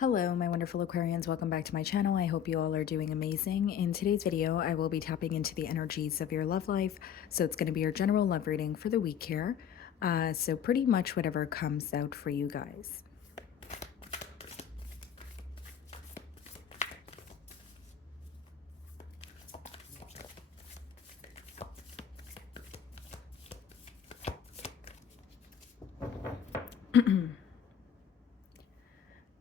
Hello, my wonderful Aquarians. Welcome back to my channel. I hope you all are doing amazing. In today's video, I will be tapping into the energies of your love life. So it's going to be your general love reading for the week here. So pretty much whatever comes out for you guys.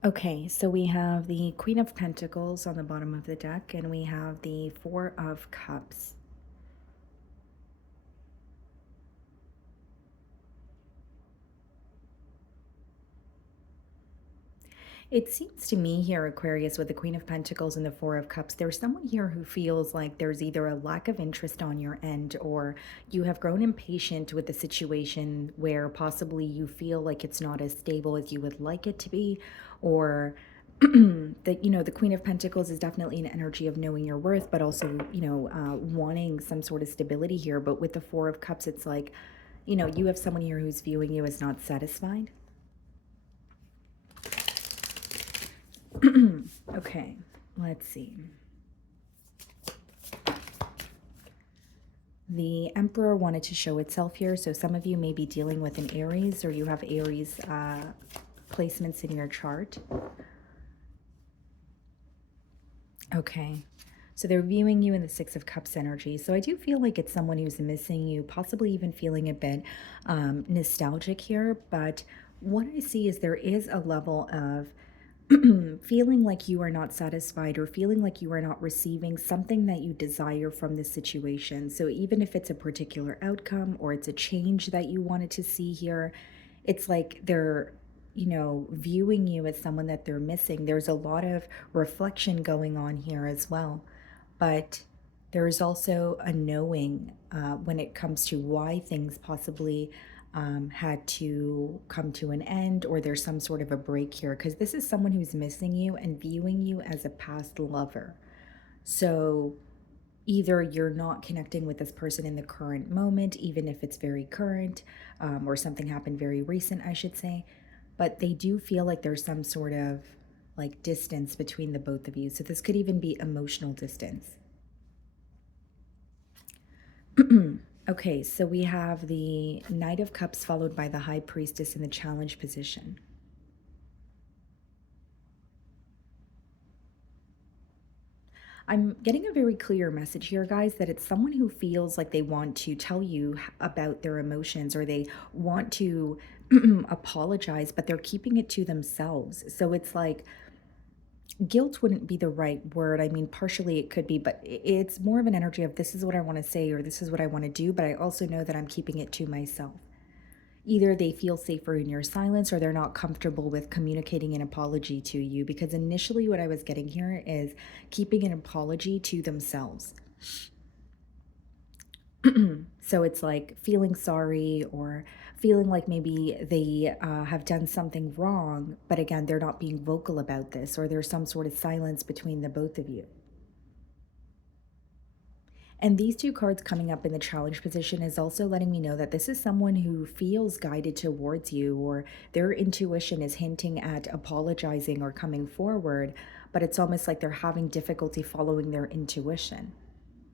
Okay, so we have the Queen of Pentacles on the bottom of the deck, and we have the Four of Cups. It seems to me here, Aquarius, with the Queen of Pentacles and the Four of Cups, there's someone here who feels like there's either a lack of interest on your end, or you have grown impatient with the situation where possibly you feel like it's not as stable as you would like it to be, or that, the Queen of Pentacles is definitely an energy of knowing your worth, but also, wanting some sort of stability here. But with the Four of Cups, it's like, you have someone here who's viewing you as not satisfied. Okay, let's see. The Emperor wanted to show itself here, so some of you may be dealing with an Aries, or you have Aries placements in your chart. Okay, so they're viewing you in the Six of Cups energy. So I do feel like it's someone who's missing you, possibly even feeling a bit nostalgic here. But what I see is there is a level of feeling like you are not satisfied, or feeling like you are not receiving something that you desire from this situation. So even if it's a particular outcome or it's a change that you wanted to see here, it's like they're viewing you as someone that they're missing. There's a lot of reflection going on here as well, but there's also a knowing when it comes to why things possibly had to come to an end, or there's some sort of a break here, because this is someone who's missing you and viewing you as a past lover. So either you're not connecting with this person in the current moment, even if it's very current, or something happened very recent, I should say, but they do feel like there's some sort of like distance between the both of you. So this could even be emotional distance. Okay, so we have the Knight of Cups followed by the High Priestess in the challenge position. I'm getting a very clear message here, guys, that it's someone who feels like they want to tell you about their emotions, or they want to apologize, but they're keeping it to themselves. So it's like, guilt wouldn't be the right word. I mean, partially it could be, but it's more of an energy of this is what I want to say, or this is what I want to do, but I also know that I'm keeping it to myself. Either they feel safer in your silence, or they're not comfortable with communicating an apology to you, because initially what I was getting here is keeping an apology to themselves. So it's like feeling sorry, or feeling like maybe they have done something wrong, but again, they're not being vocal about this, or there's some sort of silence between the both of you. And these two cards coming up in the challenge position is also letting me know that this is someone who feels guided towards you, or their intuition is hinting at apologizing or coming forward, but it's almost like they're having difficulty following their intuition.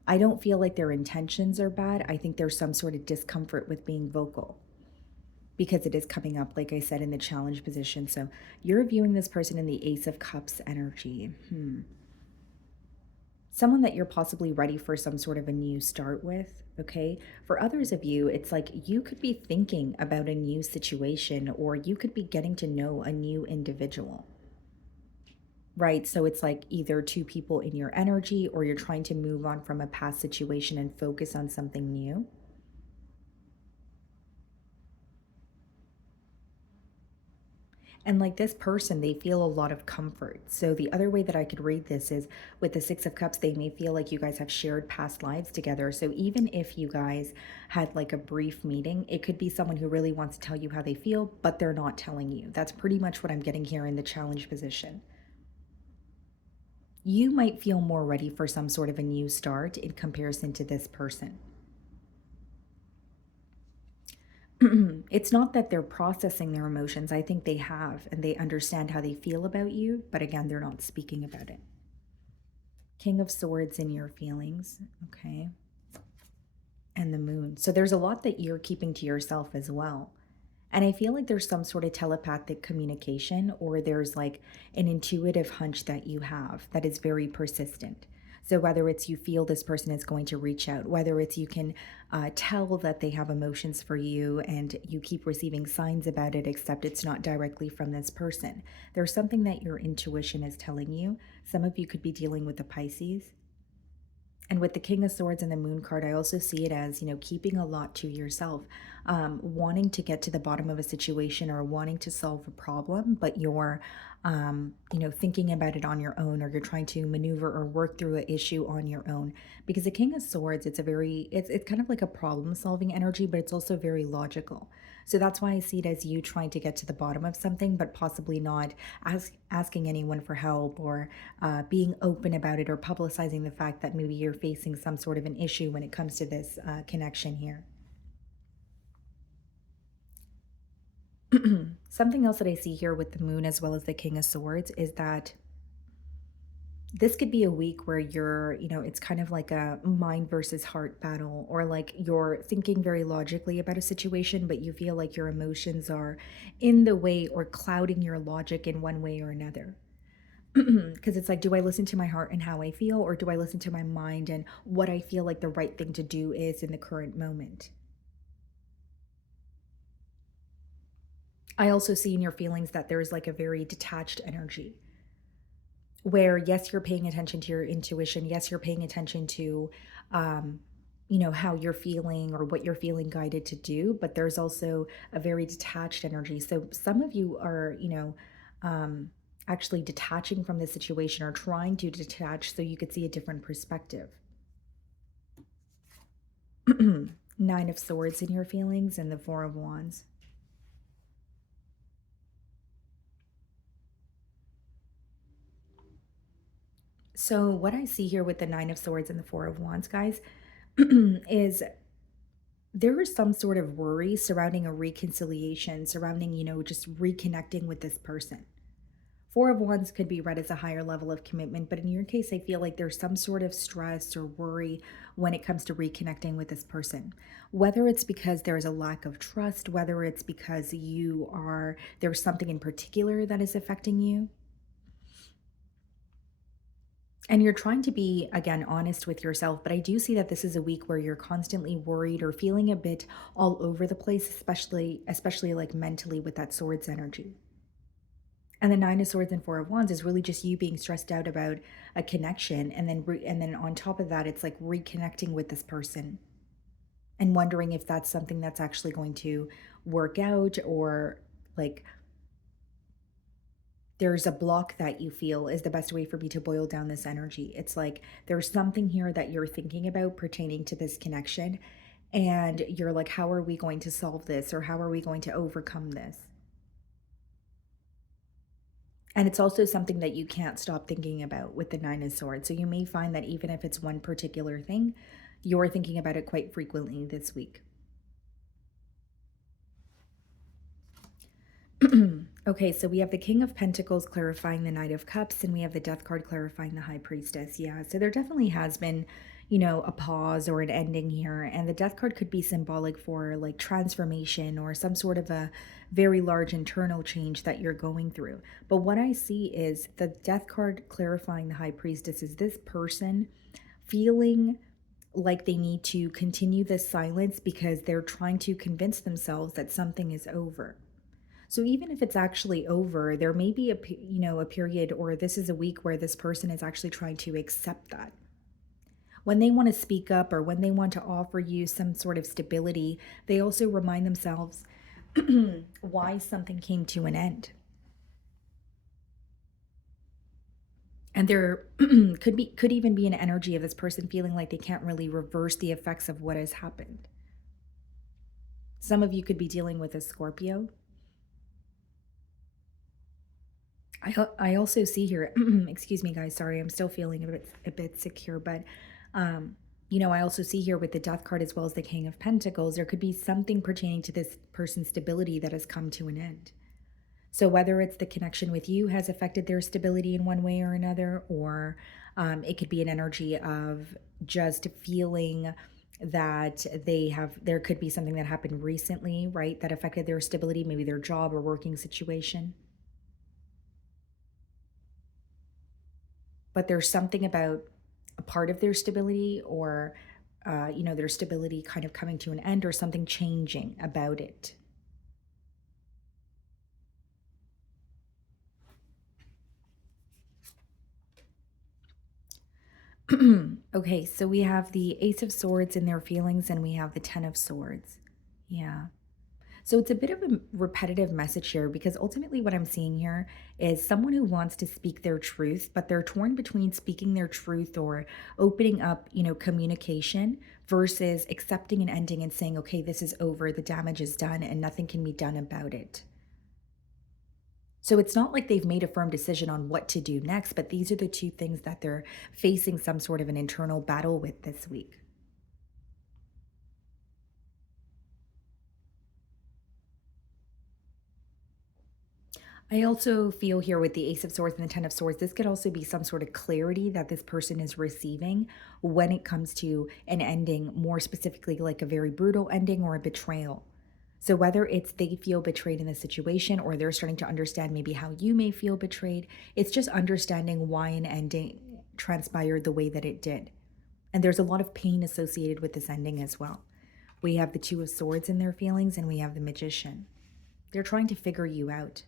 I don't feel like their intentions are bad. I think there's some sort of discomfort with being vocal, because it is coming up, like I said, in the challenge position. So you're viewing this person in the Ace of Cups energy. Someone that you're possibly ready for some sort of a new start with, okay? For others of you, it's like you could be thinking about a new situation, or you could be getting to know a new individual, right? So it's like either two people in your energy, or you're trying to move on from a past situation and focus on something new. And like this person, they feel a lot of comfort. So the other way that I could read this is with the Six of Cups, they may feel like you guys have shared past lives together. So even if you guys had like a brief meeting, it could be someone who really wants to tell you how they feel, but they're not telling you. That's pretty much what I'm getting here in the challenge position. You might feel more ready for some sort of a new start in comparison to this person. It's not that they're processing their emotions. I think they have and they understand how they feel about you, but again, they're not speaking about it. King of Swords in your feelings, okay? And the Moon. So there's a lot that you're keeping to yourself as well. And I feel like there's some sort of telepathic communication, or there's like an intuitive hunch that you have that is very persistent. So, whether it's you feel this person is going to reach out, whether it's you can tell that they have emotions for you and you keep receiving signs about it, except it's not directly from this person. There's something that your intuition is telling you. Some of you could be dealing with the Pisces. And with the King of Swords and the Moon card, I also see it as, keeping a lot to yourself, wanting to get to the bottom of a situation or wanting to solve a problem, but you're, thinking about it on your own, or you're trying to maneuver or work through an issue on your own. Because the King of Swords, it's kind of like a problem solving energy, but it's also very logical. So that's why I see it as you trying to get to the bottom of something, but possibly not asking anyone for help, or being open about it, or publicizing the fact that maybe you're facing some sort of an issue when it comes to this connection here. Something else that I see here with the Moon as well as the King of Swords is that this could be a week where it's kind of like a mind versus heart battle, or like you're thinking very logically about a situation, but you feel like your emotions are in the way or clouding your logic in one way or another. Because it's like, do I listen to my heart and how I feel, or do I listen to my mind and what I feel like the right thing to do is in the current moment? I also see in your feelings that there's like a very detached energy where, yes, you're paying attention to your intuition. Yes, you're paying attention to, um, how you're feeling or what you're feeling guided to do, but there's also a very detached energy. So some of you are, actually detaching from the situation or trying to detach so you could see a different perspective. Nine of Swords in your feelings and the Four of Wands. So, what I see here with the Nine of Swords and the Four of Wands, guys, is there is some sort of worry surrounding a reconciliation, surrounding, just reconnecting with this person. Four of Wands could be read as a higher level of commitment, but in your case, I feel like there's some sort of stress or worry when it comes to reconnecting with this person. Whether it's because there's a lack of trust, whether it's because there's something in particular that is affecting you. And you're trying to be, again, honest with yourself, but I do see that this is a week where you're constantly worried or feeling a bit all over the place, especially like mentally with that swords energy. And the Nine of Swords and Four of Wands is really just you being stressed out about a connection, and then on top of that, it's like reconnecting with this person and wondering if that's something that's actually going to work out, or like there's a block that you feel, is the best way for me to boil down this energy. It's like there's something here that you're thinking about pertaining to this connection, and you're like, how are we going to solve this, or how are we going to overcome this? And it's also something that you can't stop thinking about with the Nine of Swords. So you may find that even if it's one particular thing, you're thinking about it quite frequently this week. Okay, so we have the King of Pentacles clarifying the Knight of Cups, and we have the Death card clarifying the High Priestess. Yeah, so there definitely has been, a pause or an ending here. And the Death card could be symbolic for like transformation or some sort of a very large internal change that you're going through. But what I see is the Death card clarifying the High Priestess is this person feeling like they need to continue this silence because they're trying to convince themselves that something is over. So even if it's actually over, there may be a period, or this is a week where this person is actually trying to accept that. When they want to speak up or when they want to offer you some sort of stability, they also remind themselves why something came to an end. And there could even be an energy of this person feeling like they can't really reverse the effects of what has happened. Some of you could be dealing with a Scorpio. I also see here, excuse me, guys. Sorry, I'm still feeling a bit sick here, but I also see here with the Death card as well as the King of Pentacles, there could be something pertaining to this person's stability that has come to an end. So whether it's the connection with you has affected their stability in one way or another, or it could be an energy of just feeling that there could be something that happened recently, right, that affected their stability, maybe their job or working situation. But there's something about a part of their stability, or their stability kind of coming to an end, or something changing about it. Okay, so we have the Ace of Swords in their feelings, and we have the Ten of Swords. Yeah. So it's a bit of a repetitive message here, because ultimately what I'm seeing here is someone who wants to speak their truth, but they're torn between speaking their truth or opening up, communication, versus accepting an ending and saying, okay, this is over, the damage is done, and nothing can be done about it. So it's not like they've made a firm decision on what to do next, but these are the two things that they're facing some sort of an internal battle with this week. I also feel here with the Ace of Swords and the Ten of Swords, this could also be some sort of clarity that this person is receiving when it comes to an ending, more specifically like a very brutal ending or a betrayal. So whether it's they feel betrayed in the situation, or they're starting to understand maybe how you may feel betrayed, it's just understanding why an ending transpired the way that it did. And there's a lot of pain associated with this ending as well. We have the Two of Swords in their feelings, and we have the Magician. They're trying to figure you out.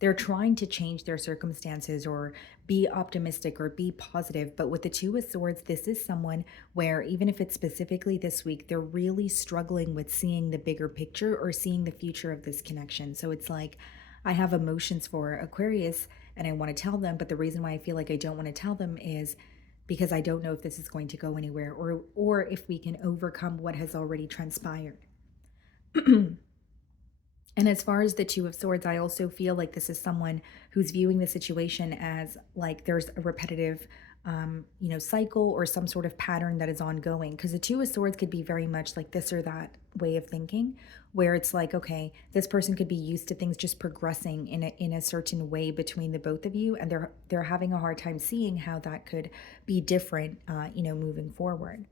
They're trying to change their circumstances or be optimistic or be positive. But with the Two of Swords, this is someone where, even if it's specifically this week, they're really struggling with seeing the bigger picture or seeing the future of this connection. So it's like, I have emotions for Aquarius and I want to tell them, but the reason why I feel like I don't want to tell them is because I don't know if this is going to go anywhere, or if we can overcome what has already transpired. And as far as the Two of Swords, I also feel like this is someone who's viewing the situation as like there's a repetitive, cycle or some sort of pattern that is ongoing. Because the Two of Swords could be very much like this or that way of thinking, where it's like, okay, this person could be used to things just progressing in a certain way between the both of you, and they're having a hard time seeing how that could be different, moving forward.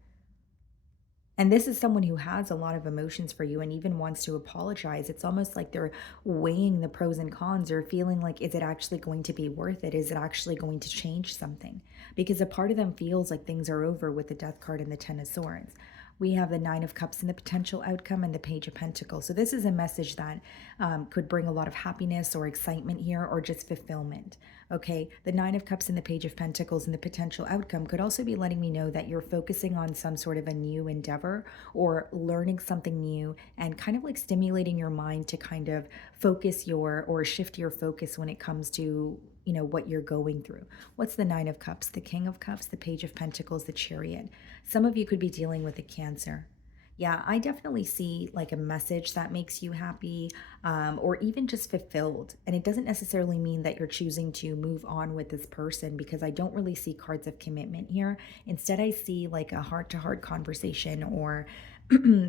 And this is someone who has a lot of emotions for you and even wants to apologize. It's almost like they're weighing the pros and cons, or feeling like, is it actually going to be worth it? Is it actually going to change something? Because a part of them feels like things are over with the Death card and the Ten of Swords. We have the Nine of Cups and the potential outcome, and the Page of Pentacles. So this is a message that could bring a lot of happiness or excitement here, or just fulfillment. Okay, the Nine of Cups and the Page of Pentacles and the potential outcome could also be letting me know that you're focusing on some sort of a new endeavor, or learning something new, and kind of like stimulating your mind to kind of focus or shift your focus when it comes to what you're going through. What's the Nine of Cups? The King of Cups, the Page of Pentacles, the Chariot. Some of you could be dealing with a Cancer. Yeah, I definitely see like a message that makes you happy, or even just fulfilled. And it doesn't necessarily mean that you're choosing to move on with this person, because I don't really see cards of commitment here. Instead, I see like a heart to heart conversation, or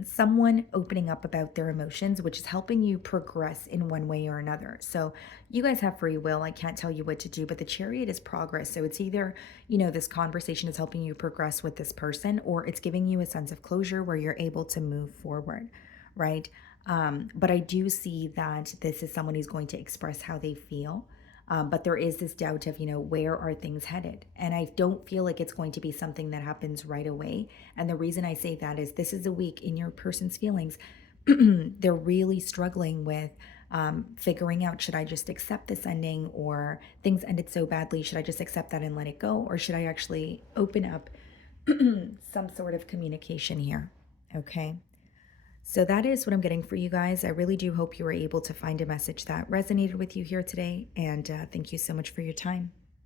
someone opening up about their emotions, which is helping you progress in one way or another. So you guys have free will. I can't tell you what to do, but the Chariot is progress. So it's either, this conversation is helping you progress with this person, or it's giving you a sense of closure where you're able to move forward, right? But I do see that this is someone who's going to express how they feel. But there is this doubt of, where are things headed? And I don't feel like it's going to be something that happens right away. And the reason I say that is this is a week in your person's feelings. They're really struggling with figuring out, should I just accept this ending, or things ended so badly, should I just accept that and let it go? Or should I actually open up some sort of communication here? Okay. So that is what I'm getting for you guys. I really do hope you were able to find a message that resonated with you here today. And thank you so much for your time.